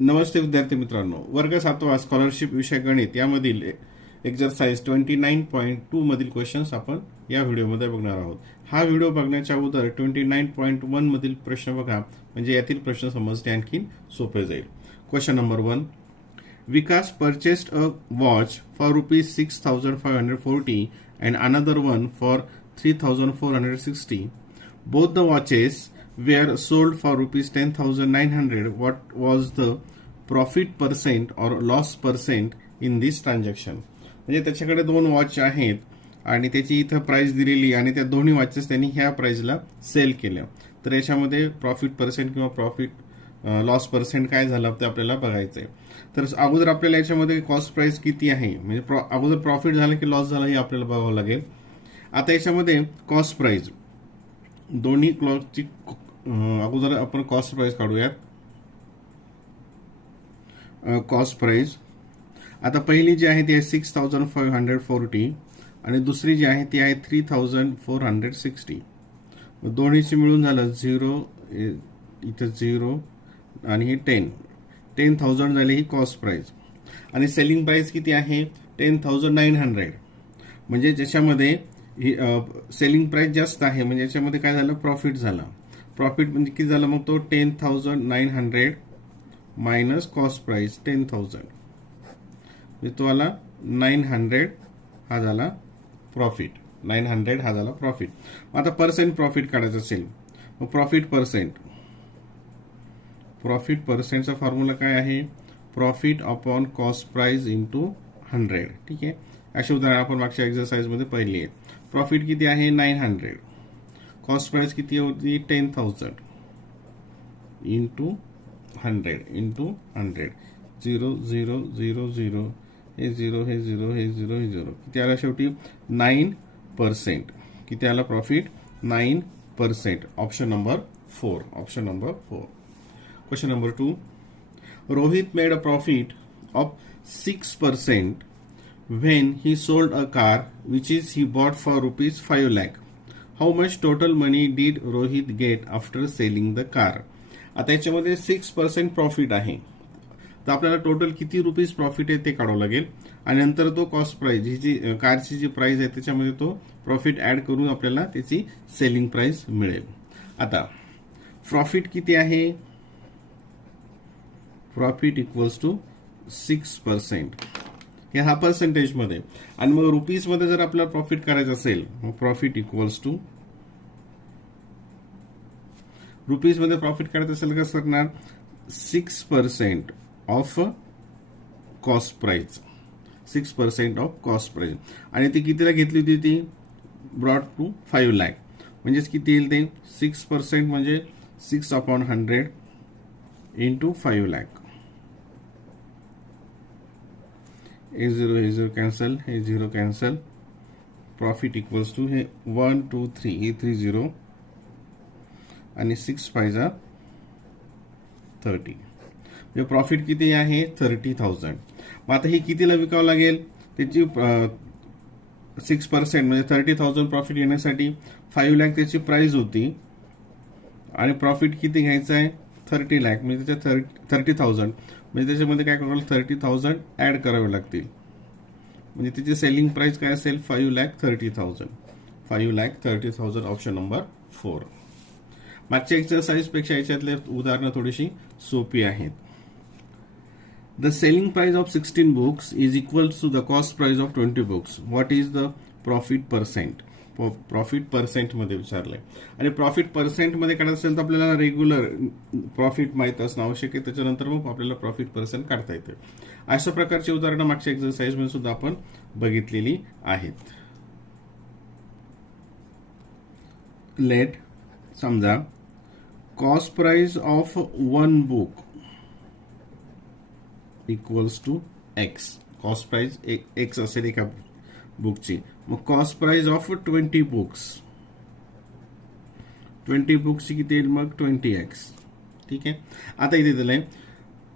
नमस्ते विद्यार्थी मित्रांनो, वर्ग 7वा स्कॉलरशिप विषय गणित यामधील एक्झरसाइज 29.2 मधील क्वेश्चन्स आपण या व्हिडिओमध्ये बघणार आहोत. हा व्हिडिओ बघण्याच्या अगोदर 29.1 मधील प्रश्न बघा, म्हणजे यातील प्रश्न समजणे आणखी सोपे जाईल. Question number 1. Vikas purchased a watch for rupees 6,540 and another one for 3,460. Both the watches were sold for rupees 10,900. What was the profit percent or loss percent in this transaction? म्हणजे त्याच्याकडे दोन वॉच आहेत आणि त्याची इथं price दिलेली आणि त्या दोन्ही वॉचेस त्यांनी ह्या प्राइसला सेल केल्या. तर याच्यामध्ये प्रॉफिट पर्सेंट किंवा प्रॉफिट लॉस पर्सेंट काय झालं ते आपल्याला बघायचंय. तर अगोदर आपल्याला याच्यामध्ये कॉस्ट प्राइस किती आहे, म्हणजे अगोदर प्रॉफिट झालं की लॉस झाला हे आपल्याला बघावं लागेल. आता याच्यामध्ये कॉस्ट प्राइस दोन्ही क्लॉकची अगोदर आपण कॉस्ट प्राइस काढूयात. कॉस्ट प्राइस आता पहिली जी आहे ती आहे 6,540 आणि दुसरी जी आहे ती आहे 3,460. दोन्हीची मिळून झालं 0, इथं 0 आणि हे 10,000 झाली ही कॉस्ट प्राइस. आणि सेलिंग प्राइस किती आहे 10,900. म्हणजे ज्याच्यामध्ये सेलिंग प्राइस जास्त आहे, म्हणजे याच्यामध्ये काय झालं प्रॉफिट झाला. प्रॉफिट म्हणजे किती झालं मग तो 10,900 मायनस कॉस्ट प्राइस 10,000, म्हणजे तो आला 900 हा झाला प्रॉफिट. 900 हा झाला प्रॉफिट. आता पर्सेंट प्रॉफिट काढायचं असेल मग प्रॉफिट पर्सेंटचा फॉर्म्युला काय आहे, profit upon cost price into 100. ठीक आहे, अशी उदाहरण आपण मागच्या एक्सरसाइज मध्ये पाहिली आहे. प्रॉफिट किती आहे 900, कॉस्ट प्राइस किती होती 10,000 इंटू 100 इंटू 100. 0 0 0 0 हे 0 हे 0 हे 0 हे 0, किती आला शेवटी 9%. किती आला profit 9%. Option number 4. Option number 4. Question number 2. Rohit made a profit of 6% when he sold a car which is he bought for rupees 5 lakh. How much total money did Rohit get after selling the car? आता याच्यामध्ये 6% profit आहे, तर आपल्याला total किती rupees profit आहे ते काढावं लागेल आणि नंतर तो कॉस्ट प्राइस ही जी कारची जी प्राइस आहे त्याच्यामध्ये तो प्रॉफिट ऍड करून आपल्याला त्याची सेलिंग प्राइस मिळेल. आता प्रॉफिट किती आहे, प्रॉफिट इक्वल्स टू 6% हे हा पर्सेंटेज मध्ये. आणि मग रुपीज मध्ये जर आपल्याला प्रॉफिट करायचं असेल मग प्रॉफिट इक्वल्स टू रुपीज मध्ये प्रॉफिट करायचं असेल कसं करणार, 6% of cost price. 6% of cost price आणि ती कितीला घेतली होती, ती ब्रॉड टू 5 लाख. म्हणजेच किती येईल ते 6% म्हणजे 6/100 इंटू 5 लाख. हे 0 हे 0 कॅन्सल, हे 0 कॅन्सल. प्रॉफिट इक्वल्स टू हे 1 2 3 हे 3 0 आणि 6 5 30. म्हणजे प्रॉफिट किती आहे 30,000. मग आता हे कितीला विकावं लागेल, त्याची 6% म्हणजे 30,000 प्रॉफिट येण्यासाठी 5 लाख त्याची प्राइस होती आणि प्रॉफिट किती घ्यायचं आहे 30 लाख. म्हणजे त्याच्या 30,000 म्हणजे त्याच्यामध्ये काय करावं 30,000 ऍड करावे लागतील. म्हणजे त्याची सेलिंग प्राइस काय असेल 5,30,000. 5,30,000. Option number 4. मागच्या एक्सरसाइज पेक्षा याच्यातले उदाहरणं थोडीशी सोपी आहेत. The selling price of 16 books is equal to the cost price of 20 books. What is the profit percent. Profit percent मध्ये विचारलंय आणि प्रॉफिट पर्सेंट मध्ये काढायचं असेल तर आपल्याला रेग्युलर प्रॉफिट माहित असणं आवश्यक आहे, त्याच्यानंतर मग आपल्याला प्रॉफिट पर्सेंट काढता येते. अशा प्रकारची उदाहरणं मागच्या एक्सरसाइज मध्ये सुद्धा आपण बघितलेली आहेत. लेट समजा cost price of 1 book equals to x. Cost price x असेल एका बुकची. मग कॉस्ट प्राइस ऑफ 20 बुक्स, 20 बुक्सची किती येईल मग 20x. ठीक आहे, आता इथे दिलंय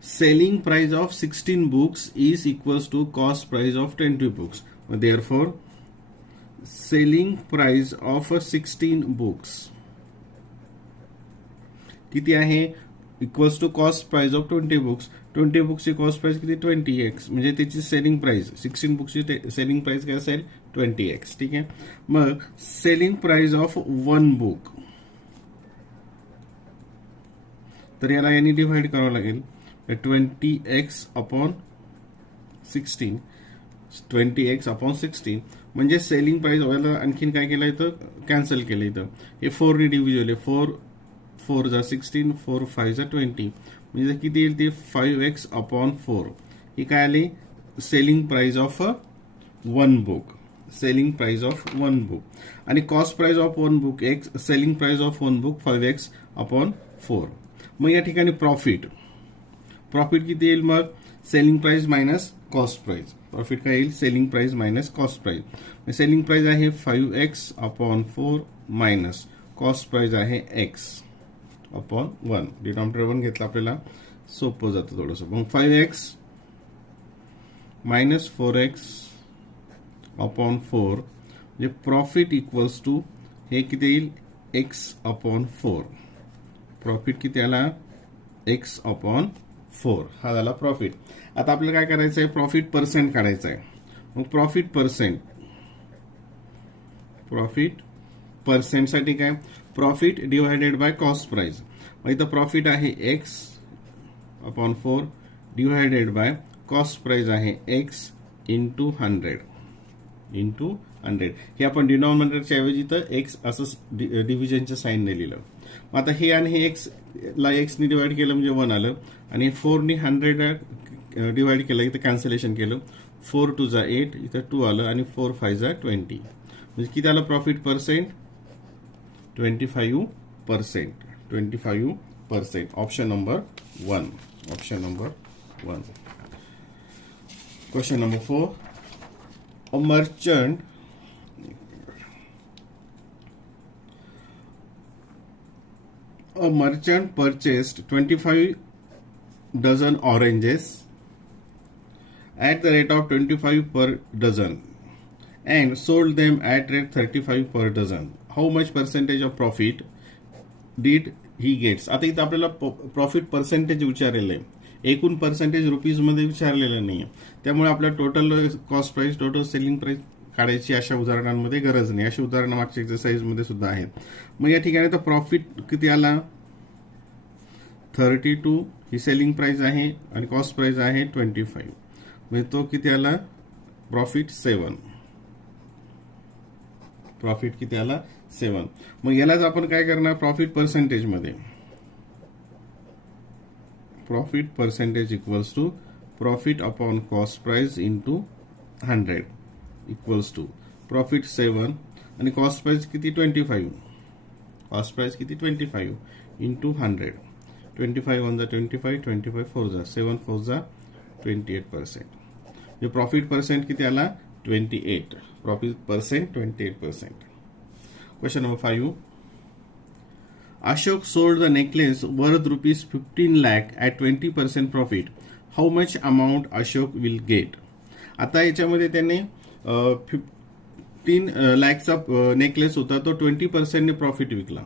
selling price of 16 books is equals to cost price of 20 books. Therefore selling price of 16 books किती आहे equals to cost price of 20 books. 20 बुक्सची कॉस्ट प्राइस किती 20x, म्हणजे त्याची सेलिंग प्राइस 16 बुक्सची सेलिंग प्राइस काय असेल 20x. ठीक आहे. मग selling price of one book, तर याला यांनी डिवाइड करावं लागेल 20x अपॉन 16, 20x अपॉन 16, म्हणजे सेलिंग प्राइस व्हायला आणखीन काय केलं इथं कॅन्सल केलं इथं. हे 4 ने डिव्हिजिबल आहे, 4 जा 16, 4 5 जा 20, म्हणजे किती येईल ते 5x अपॉन 4. ही काय आली selling price of one book, selling price of one book. आणि cost price of one book x, selling price of one book 5x upon 4. मग या ठिकाणी प्रॉफिट किती येईल मग selling price minus cost price. Profit काय येईल selling price minus cost price. Selling price आहे 5x upon 4 minus cost price आहे x अपॉन 1. डिनॉमिनेटर 1 घेतला आपल्याला सोपं जातं थोडंसं. मग 5x मायनस 4x अपॉन 4 म्हणजे प्रॉफिट इक्वल्स टू हे किती येईल x अपॉन 4. प्रॉफिट किती आला x अपॉन 4. हा झाला प्रॉफिट. आता आपल्याला काय करायचं आहे प्रॉफिट पर्सेंट काढायचं आहे. मग प्रॉफिट पर्सेंट साठी काय profit divided by cost price. मग इथं प्रॉफिट आहे x upon 4 divided by cost price आहे x इंटू 100 इंटू 100. हे आपण डिनॉमिनेटरच्या ऐवजी तर x असं डिव्हिजनचं साईन ने लिहिलं. मग आता हे आणि हे x ला x ने डिवाइड केलं म्हणजे 1 आलं, आणि 4 ने 100 डिवाइड केलं इथं कॅन्सलेशन केलं. 4 2 जा 8 इथं 2 आलं, आणि 4 5 जा 20, म्हणजे किती आलं profit percent 25%. 25%. Option number 1. Option number 1. Question number 4. A merchant purchased 25 dozen oranges at the rate of 25 per dozen and sold them at rate 35 per dozen. How much percentage of profit did he gets? आता इथं आपल्याला profit percentage विचारलेलं आहे, एकूण percentage rupees मध्ये विचारलेलं नाहीये. त्यामुळे आपल्याला total cost price total selling price काढायची अशा उदाहरणांमध्ये गरज नाही. अशी उदाहरणं मागच्या एक्सरसाइज मध्ये सुद्धा आहेत. मग या ठिकाणी तर प्रॉफिट किती आला 32 ही सेलिंग प्राइस आहे, आणि कॉस्ट प्राइस आहे 25, म्हणजे तो किती आला प्रॉफिट 7. प्रॉफिट किती आला 7. मग यालाच आपण काय करणार प्रॉफिट पर्सेंटेज मध्ये. Profit percentage equals to profit upon cost price into 100 equals to profit 7, आणि कॉस्ट प्राइस किती 25, कॉस्ट प्राइस किती 25 इंटू 100. 25 1 जा 25, 25 4 जा 7 4 जा 28%. म्हणजे प्रॉफिट पर्सेंट किती आला 28. Profit percent 28%. Question number 5. Ashok sold the necklace worth rupees 15 lakh at 20% profit. How much amount Ashok will get? आता याच्यामध्ये त्याने 15 लाखचा नेकलेस होता, तो 20% ने प्रॉफिट विकला.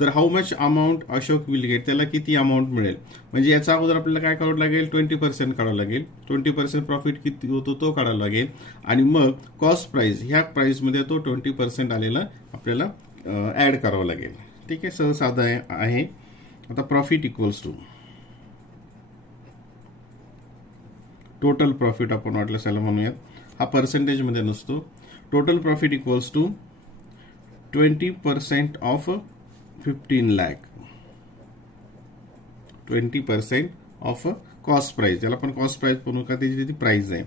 तर how much amount Ashok will get, त्याला किती अमाऊंट मिळेल. म्हणजे याचा अगोदर आपल्याला काय करावं लागेल 20% काढावं लागेल. 20% प्रॉफिट किती होतो तो काढावा लागेल, आणि मग कॉस्ट प्राइस ह्या प्राइस मध्ये तो 20% आलेला आपल्याला ऍड करावं लागेल. ठीक आहे, सहज साधा आहे. आता profit equals to total profit आपण वाटलं त्याला म्हणूयात, हा पर्सेंटेज मध्ये नसतो. Total profit equals to 20% of 15 lakh, 20% of cost price, ज्याला आपण कॉस्ट प्राइस म्हणू का त्याची ती प्राइस आहे.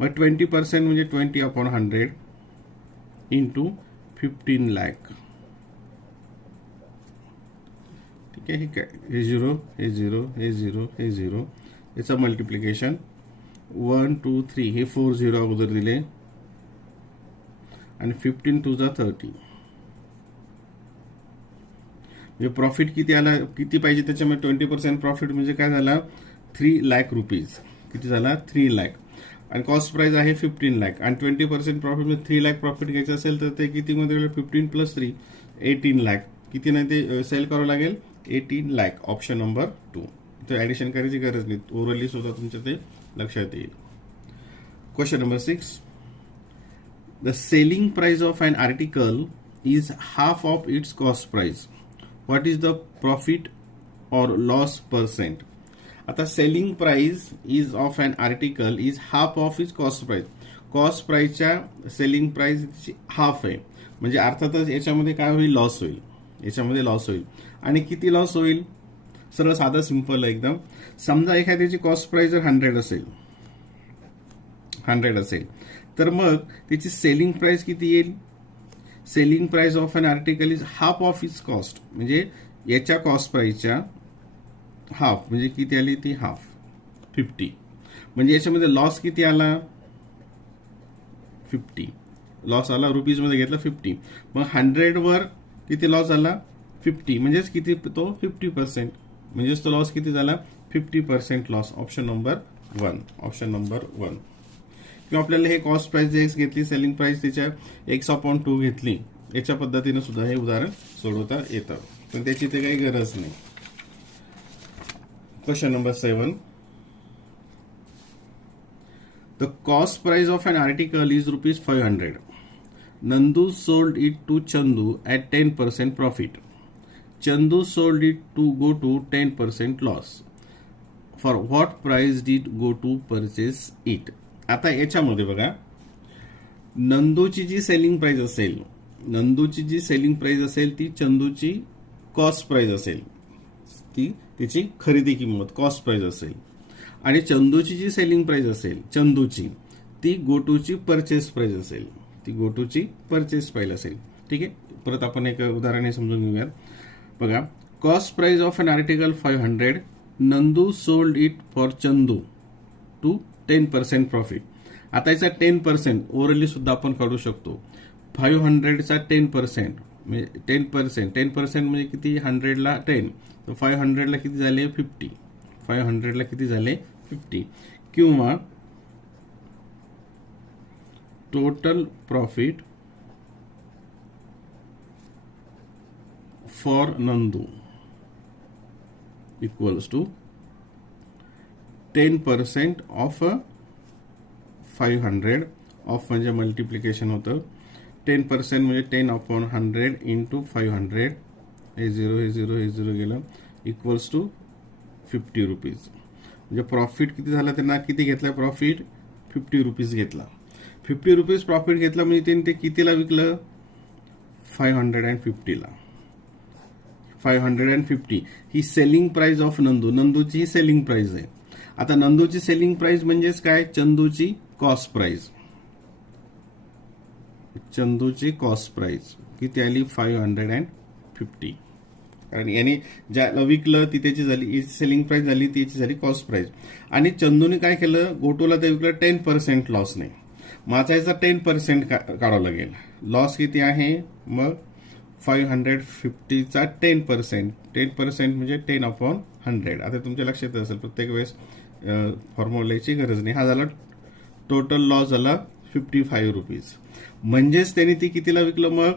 मग 20% म्हणजे 20 अपॉन 100 इंटू 15 लाख. ठीक आहे, हे 0 हे 0 हे 0 हे 0, याचं मल्टिप्लिकेशन 1 2 3 हे 4 0 अगोदर दिले, आणि 15 2 जा 30. म्हणजे प्रॉफिट किती आला, किती पाहिजे त्याच्यामध्ये 20% प्रॉफिट म्हणजे काय झाला 3 लाख रुपीज. किती झाला 3 लाख, आणि कॉस्ट प्राइस आहे 15 लाख, आणि 20% प्रॉफिट म्हणजे 3 लाख प्रॉफिट घ्यायचं असेल तर ते किती मध्ये 15 प्लस 3 18 लाख. किती नाही ते सेल करावं लागेल 18 लाख. Option number 2. ते ऍडिशन करायची गरज नाही, ओरली सुद्धा तुमच्या ते लक्षात येईल. Question number 6. The selling price of an article is half of its cost price. What is the profit or loss %? आता selling price is of an article is half of is cost price. Cost प्राइसच्या selling price half आहे, म्हणजे अर्थातच याच्यामध्ये काय होईल, loss होईल. याच्यामध्ये लॉस होईल. आणि किती लॉस होईल? सरळ साधं सिंपल एकदम. समजा एखाद्याची कॉस्ट प्राइस जर 100 असेल तर मग त्याची सेलिंग प्राइस किती येईल? Selling price of an article is half of is cost, म्हणजे याच्या कॉस्ट प्राइसच्या हाफ, म्हणजे किती आली ती हाफ, 50. म्हणजे याच्यामध्ये लॉस किती आला? 50 लॉस आला. रुपीज मध्ये घेतला 50. मग 100 वर किती लॉस झाला? 50. म्हणजेच किती तो 50%. म्हणजेच तो लॉस किती झाला? 50% loss. Option number 1. Option number 1. किंवा आपल्याला हे कॉस्ट प्राइस एक्स घेतली, सेलिंग प्राइस त्याच्या x/2 घेतली, याच्या पद्धतीने सुद्धा हे उदाहरण सोडवता येतं, पण त्याची ते काही गरज नाही. Question number 7. The cost price of an article is ₹500. Nandu sold it to Chandu at 10% profit. Chandu sold it to go to 10% loss. For what price did go to purchase it? आता याच्यामध्ये बघा, नंदूची जी selling price असेल ती चंदूची cost price असेल, ती तिची खरेदी किंमत कॉस्ट प्राइस असेल. आणि चंदूची जी सेलिंग प्राइस असेल चंदूची, ती गोटूची परचेस प्राइस असेल, ठीक आहे. परत आपण एक उदाहरण हे समजून घेऊयात. बघा, cost price of an article 500. Nandu sold it for Chandu to 10% profit. आता याचा 10% ओरली सुद्धा आपण काढू शकतो. 500चा 10% म्हणजे 10% म्हणजे किती? 100ला 10, तर 500ला किती झाले? 50. 500ला किती झाले? 50. किंवा total profit for Nandu equals to 10% of 500. Of म्हणजे मल्टिप्लिकेशन होतं. 10% म्हणजे 10/100 इंटू 500. हे 0 गेलं, इक्वल्स टू 50 रुपीज. म्हणजे प्रॉफिट किती झाला? त्यांना किती घेतला प्रॉफिट? 50 रुपीज घेतला. 50 रुपीज प्रॉफिट घेतला म्हणजे त्यांनी ते कितीला विकलं? 550ला. 550 ही सेलिंग प्राइस ऑफ नंदूची ही सेलिंग प्राइस आहे. आता नंदूची सेलिंग प्राइस म्हणजेच काय? चंदूची कॉस्ट प्राइस. चंदूची कॉस्ट प्राइस किती आली? 550. कारण याने ज्याला विकलं ती त्याची झाली सेलिंग प्राइस झाली, ती त्याची झाली कॉस्ट प्राइस. आणि चंदूने काय केलं? गोटूला ते विकलं 10% लॉस नाही. माझा याचा 10% काढावं लागेल. लॉस किती आहे? मग 550चा 10% म्हणजे 10/100. आता तुमच्या लक्षात असेल, प्रत्येक वेळेस फॉर्म्युलाची गरज नाही. हा झाला टोटल लॉस झाला 55 रुपीज. म्हणजेच त्यांनी ती कितीला विकलं? मग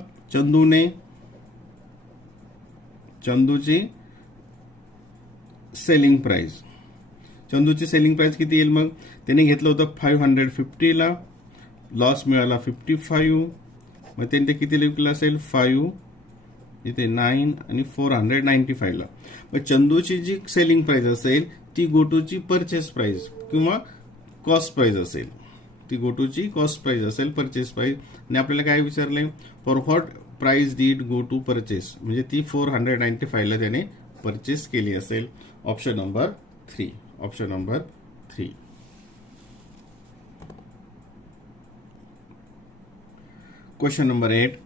चंदूची सेलिंग प्राइस किती येईल? मग त्याने घेतलं होतं 550ला, लॉस मिळाला 55. मग त्यांनी ते कितीला विकलं असेल? 5 इथे 9 आणि 495ला. मग चंदूची जी सेलिंग प्राइस असेल ती गोटूची परचेस प्राइस किंवा कॉस्ट प्राइस असेल. Purchase price. आणि आपल्याला काय विचारलंय? For what price did go to purchase, म्हणजे ती 495ला त्याने परचेस केली असेल. Option number 3. Question number 8.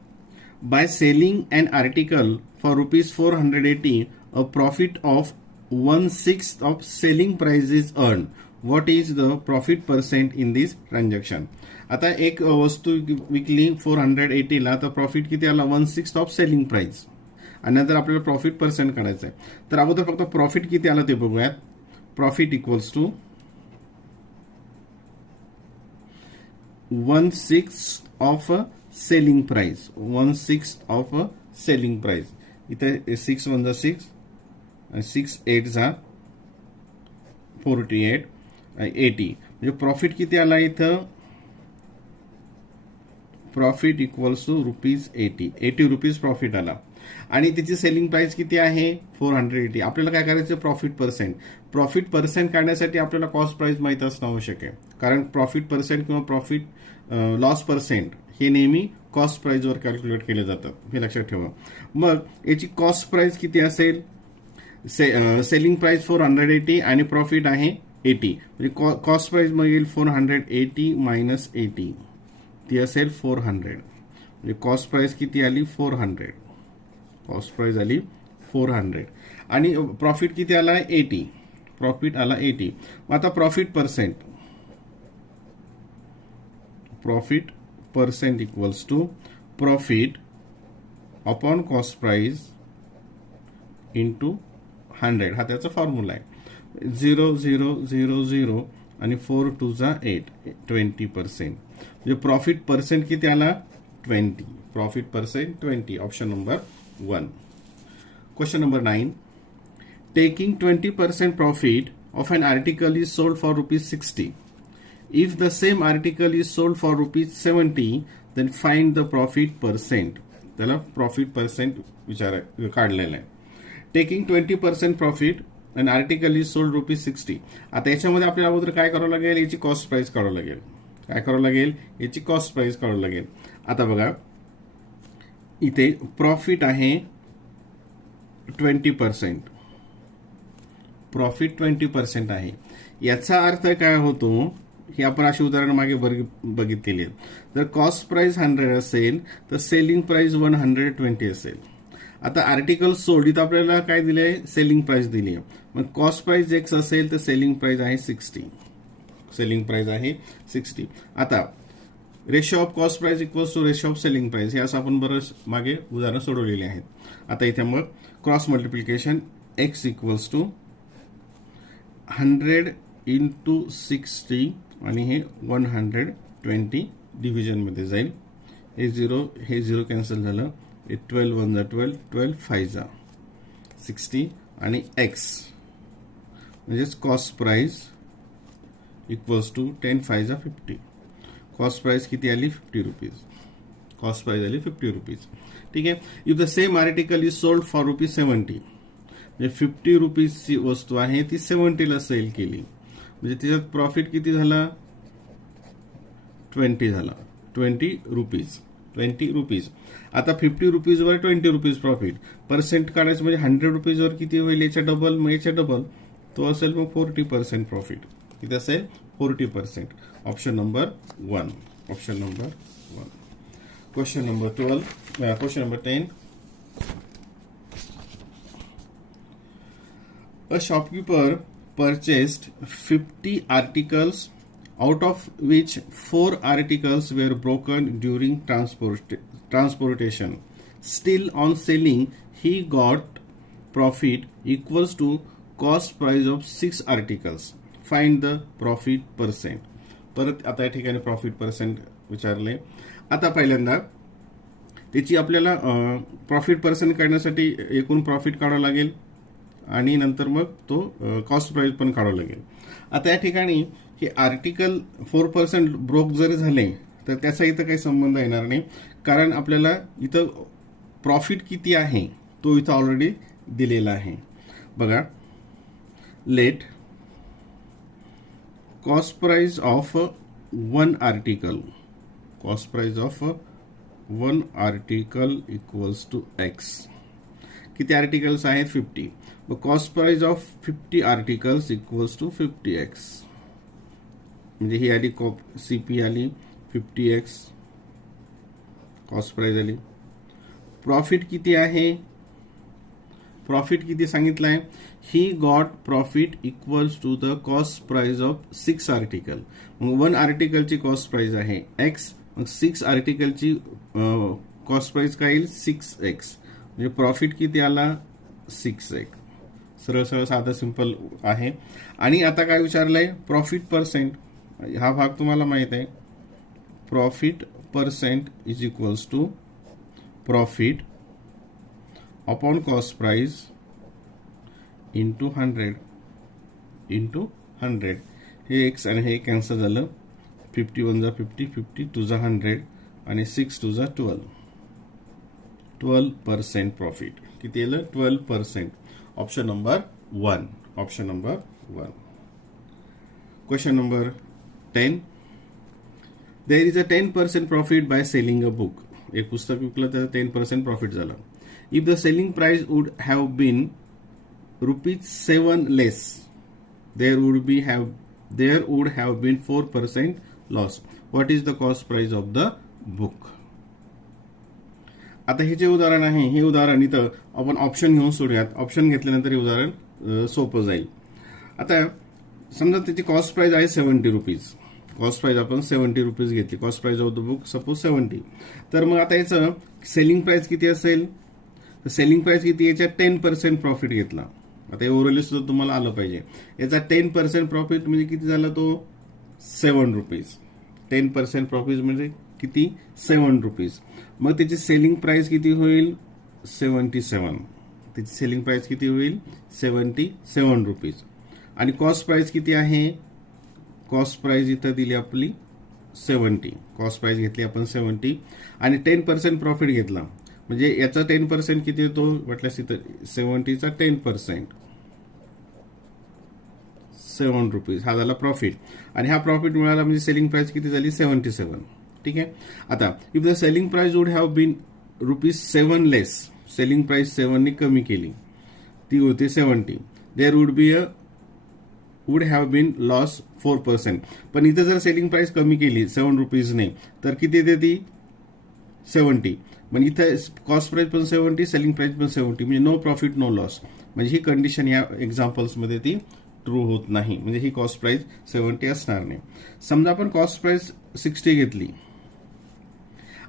By selling an article for ₹480, a profit of 1/6 of selling price is earn. What is the profit % in this transaction? आता एक वस्तू विकली 480ला, तर प्रॉफिट किती आला? 1/6 ऑफ सेलिंग प्राइस. आणि नंतर आपल्याला प्रॉफिट % काढायचं आहे. तर अगोदर फक्त प्रॉफिट किती आलं ते बघूयात. Profit equals to 1/6 of selling price. 1/6 of selling price. इथे 6 1 6 आणि 6 8 जा 48 80 म्हणजे प्रॉफिट किती आला इथं, profit equals to ₹80 rupees profit आला आणि त्याची सेलिंग प्राइस किती आहे 480. आपल्याला काय करायचं, प्रॉफिट पर्सेंट काढण्यासाठी आपल्याला कॉस्ट प्राइस माहित असणं आवश्यक आहे, कारण प्रॉफिट पर्सेंट किंवा प्रॉफिट लॉस पर्सेंट हे नेहमी कॉस्ट प्राइसवर कॅल्क्युलेट केले जातात, हे लक्षात ठेवा. मग याची कॉस्ट प्राइस किती असेल, सेलिंग प्राइस 480 आणि प्रॉफिट आहे 80, म्हणजे कॉस्ट प्राइस मग येईल 480 मायनस 80, ती असेल 400. म्हणजे कॉस्ट प्राइस किती आली 400, कॉस्ट प्राइस आली 400 आणि प्रॉफिट किती आला 80, प्रॉफिट आला 80. मग आता profit percent equals to profit upon cost price into 100, हा त्याचा फॉर्म्युला आहे. 0 0 0 0 आणि 4 2 जा 8, 20%. म्हणजे प्रॉफिट पर्सेंट किती आला 20, profit percent 20, option number 1. Question number 9. Taking 20% profit of an article is sold for ₹60. If the same article is sold for ₹70, then find the profit percent. त्याला profit percent काढलेला आहे. Taking 20% profit आणि article is sold ₹60. आता याच्यामध्ये आपल्याला अगोदर काय करावं लागेल, याची कॉस्ट प्राइस काढावं लागेल. काय करावं लागेल, याची कॉस्ट प्राइस काढावं लागेल. आता बघा इथे प्रॉफिट आहे 20%, प्रॉफिट 20% आहे. याचा अर्थ काय होतो, हे आपण अशी उदाहरण मागे बघितलेली आहेत. जर कॉस्ट प्राइस 100 असेल तर सेलिंग प्राइस 120 असेल. आता आर्टिकल सोल्ड इथं आपल्याला काय दिले, सेलिंग प्राइस दिली आहे. मग कॉस्ट प्राइस X असेल तर सेलिंग प्राइस आहे 60, सेलिंग प्राइस आहे 60. आता ratio of cost price equals to ratio of selling price, हे असं आपण बरंच मागे उदाहरणं सोडवलेली आहेत. आता इथे मग cross multiplication X equals to 100 into 60 आणि हे 120 डिव्हिजन मध्ये जाईल. हे 0 कॅन्सल झालं, 12 1 जा 12, 12 5 जा 60 आणि X म्हणजेच कॉस्ट प्राइस इक्वल्स टू 10 5 जा 50. कॉस्ट प्राइस किती आली 50 रुपीज, कॉस्ट प्राइस आली 50 रुपीज. ठीक आहे. If the same article is sold for ₹70, म्हणजे 50 रुपीजची वस्तू आहे ती 70 ला सेल केली, म्हणजे त्याच्यात प्रॉफिट किती झाला 20 झाला, 20 रुपीज. आता 50 रुपीजवर 20 रुपीज प्रॉफिट, पर्सेंट काढायचं म्हणजे 100 रुपीजवर किती होईल, याच्या डबल, मग याच्या डबल, तो असेल मग 40% प्रॉफिट. किती असेल 40%. Option number 1, option number 1. Question number 10. A shopkeeper purchased 50 articles, out of which 4 articles were broken during transportation. Still, on selling, he got profit equals to cost price of 6 articles. Find the profit percent. परत आता या ठिकाणी profit percent विचारले. आता पहिल्यांदा त्याची आपल्याला profit percent काढण्यासाठी एकूण प्रॉफिट काढावं लागेल आणि नंतर मग तो कॉस्ट प्राइस पण काढावं लागेल. आता या ठिकाणी हे आर्टिकल 4% ब्रोक जरी झाले तर त्याचा इथं काही संबंध येणार नाही, कारण आपल्याला इथं प्रॉफिट किती आहे तो इथं ऑलरेडी दिलेला आहे. बघा, let cost price of 1 article, cost price of 1 article equals to X. किती आर्टिकल्स आहेत 50, मग cost price of 50 articles equals to 50X. म्हणजे ही आली CP आली 50X, कॉस्ट प्राइस आली. प्रॉफिट किती आहे, प्रॉफिट किती सांगितलं आहे, he got profit equals to the cost price of 6 article. मग 1 आर्टिकलची कॉस्ट प्राइस आहे X, मग 6 आर्टिकलची कॉस्ट प्राइस काय येईल 6X. म्हणजे प्रॉफिट किती आला 6X. सरळ सरळ साधं सिंपल आहे. आणि आता काय विचारलंय प्रॉफिट पर्सेंट, हा भाग तुम्हाला माहित आहे. Profit percent is equals to profit upon cost price into 100 into 100, हे एक्स आणि हे कॅन्सल झालं. 51 जा 50, 52 जा 100 आणि 6 जा 12. 12% प्रॉफिट. किती येलं? 12%. Option number 1. Option number 1. Question number 10. There is a 10% profit by selling a book. एक पुस्तक विकलं त्याचा 10% प्रॉफिट झाला. If the selling price would have been ₹7 less, there would have been 4% loss. What is the cost price of the book? आता हे जे उदाहरण आहे, हे उदाहरण इथं आपण ऑप्शन घेऊन सोडूयात. ऑप्शन घेतल्यानंतर हे उदाहरण सोपं जाईल. आता समजा त्याची कॉस्ट प्राइस आहे ₹70. कॉस्ट प्राइस आपण ₹70 घेतली. Cost price of the book suppose 70. तर मग आता याचं सेलिंग प्राइस किती असेल? सेलिंग प्राइस किती? याच्या 10% प्रॉफिट घेतला. आता हे ओरली सुद्धा तुम्हाला आलं पाहिजे. याचा 10% प्रॉफिट म्हणजे किती झाला? तो ₹7. 10% प्रॉफिट म्हणजे किती? ₹7. मग त्याची सेलिंग प्राइस किती होईल? 77. त्याची सेलिंग प्राइस किती होईल? ₹77. आणि कॉस्ट प्राइस किती आहे? कॉस्ट प्राइस इथं दिली आपली 70. कॉस्ट प्राइस घेतली आपण 70 आणि 10% प्रॉफिट घेतला. म्हणजे याचा 10% किती येतो? म्हटल्यास इथं 70चा 10% ₹7. हा झाला प्रॉफिट. आणि हा प्रॉफिट मिळाला म्हणजे सेलिंग प्राइस किती झाली? 77. ठीक आहे. आता if the selling price would have been ₹7 less, selling price 7 ने कमी केली, ती होती 70. There would have been loss 4%. पण इथं जर सेलिंग प्राइस कमी केली ₹7 ने, तर किती येते ती? 70. मग इथं कॉस्ट प्राइस पण 70, सेलिंग प्राइस पण 70, म्हणजे नो प्रॉफिट नो लॉस. म्हणजे ही कंडिशन या एक्झाम्पल्समध्ये ती ट्रू होत नाही. म्हणजे ही कॉस्ट प्राइस 70 असणार नाही. समजा आपण कॉस्ट प्राइस 60 घेतली.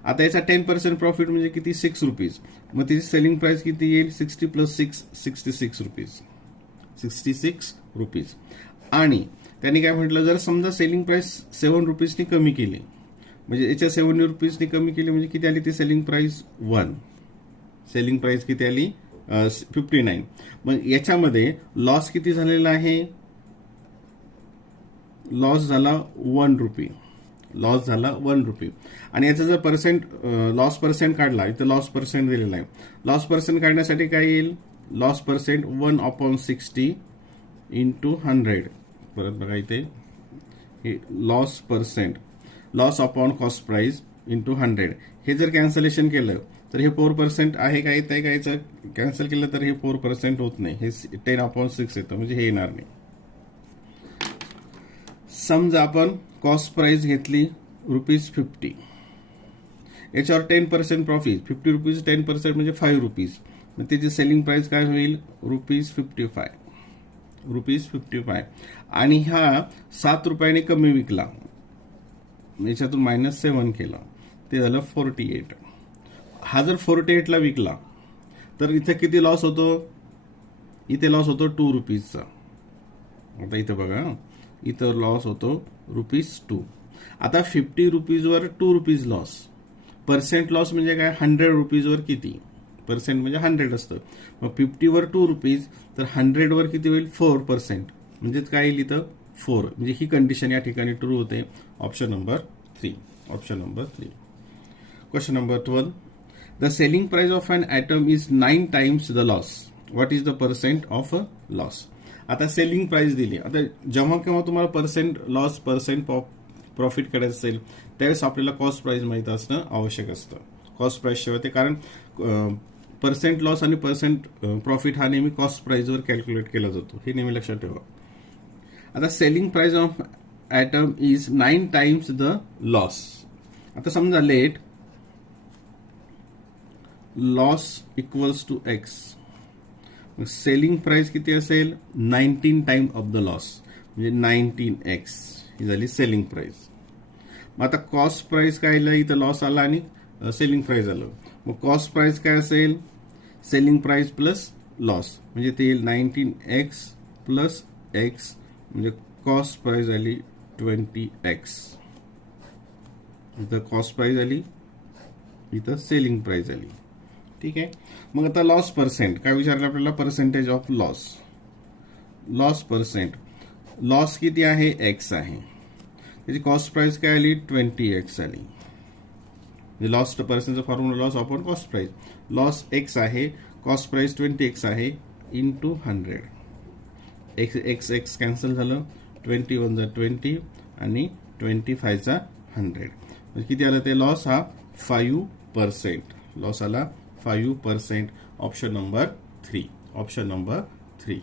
आता याचा 10% प्रॉफिट म्हणजे किती? ₹6. मग त्याची सेलिंग प्राइस किती येईल? 60 + 6 ₹66. ₹66. आणि त्यांनी काय म्हटलं, जर समजा सेलिंग प्राइस ₹7 ने कमी केली, म्हणजे याच्या ₹7 ने कमी केली म्हणजे किती आली ती सेलिंग प्राइस? 1. सेलिंग प्राइस किती आली? 59. मग याच्यामध्ये लॉस किती झालेला आहे? लॉस झाला ₹1. लॉस झाला ₹1. आणि याचा जर लॉस पर्सेंट काढला, इथं लॉस पर्सेंट दिलेला आहे. लॉस पर्सेंट काढण्यासाठी काय येईल? Loss percent 1/60 × 100. परत बघा इथे हे loss percent, loss upon cost price × 100. हे जर कॅन्सलेशन केलं तर हे 4% आहे का? येत आहे का? याचं कॅन्सल केलं तर हे 4% होत नाही. हे 10/6 येतं, म्हणजे हे येणार नाही. समजा आपण कॉस्ट प्राइस घेतली ₹50. याच्यावर 10% प्रॉफिट, ₹50 10% म्हणजे ₹5. मग त्याची सेलिंग प्राइस काय होईल? ₹55. ₹55. आणि हा ₹7 कमी विकला, याच्यातून -7 केला, ते झालं 48. हा जर 48ला विकला तर इथे किती लॉस होतो? इथे लॉस होतो ₹2चा. आता इथं बघा, इथं लॉस होतो ₹2. आता ₹50 वर ₹2 लॉस. पर्सेंट लॉस म्हणजे काय? ₹100 वर किती? पर्सेंट म्हणजे 100 असतं. मग 50 वर ₹2 तर 100 वर किती होईल? 4%. म्हणजे काय येईल इथं? 4. म्हणजे ही कंडिशन या ठिकाणी ट्रू होते. Option number 3. Option number 3. Question number 12. The selling price of an item is 9 times the loss. What is the percent of a loss? आता सेलिंग प्राइस दिली. आता जेव्हा केव्हा तुम्हाला पर्सेंट लॉस, पर्सेंट प्रॉफिट करायचं असेल, त्यावेळेस आपल्याला कॉस्ट प्राइस माहित असणं आवश्यक असतं. कॉस्ट प्राइस शिवाय ते, कारण पर्सेंट लॉस आणि पर्सेंट प्रॉफिट हा नेहमी कॉस्ट प्राइसवर कॅल्क्युलेट केला जातो. हे नेहमी लक्षात ठेवा. आता selling price of item is 9 times the loss. आता समजा let loss equals to x. Selling price किती असेल? 19 टाइम ऑफ द लॉस, म्हणजे 19x ही झाली सेलिंग प्राइस. मग आता कॉस्ट प्राइस काय आलं? इथं लॉस आला आणि सेलिंग प्राइस आलं. मग कॉस्ट प्राइस काय असेल? सेलिंग प्राइस प्लस लॉस, म्हणजे ते येईल 19x प्लस x, म्हणजे कॉस्ट प्राइस आली 20x. इथं कॉस्ट प्राइस आली, इथं सेलिंग प्राइस आली. ठीक आहे. मग आता लॉस पर्सेंट काय विचारलं आपल्याला? Percentage of loss. Loss percent loss किती आहे एक्स आहे, त्याची कॉस्ट प्राइस काय आली 20x आली. लॉस पर्सेंटचा formula loss upon cost price. Loss x आहे, कॉस्ट प्राइस 20x आहे इंटू 100. एक्स एक्स कॅन्सल झालं, 21 जा 20 आणि 25 जा 100. किती आलं ते लॉस हा 5%. लॉस आला 5%. Option number 3. Option number 3.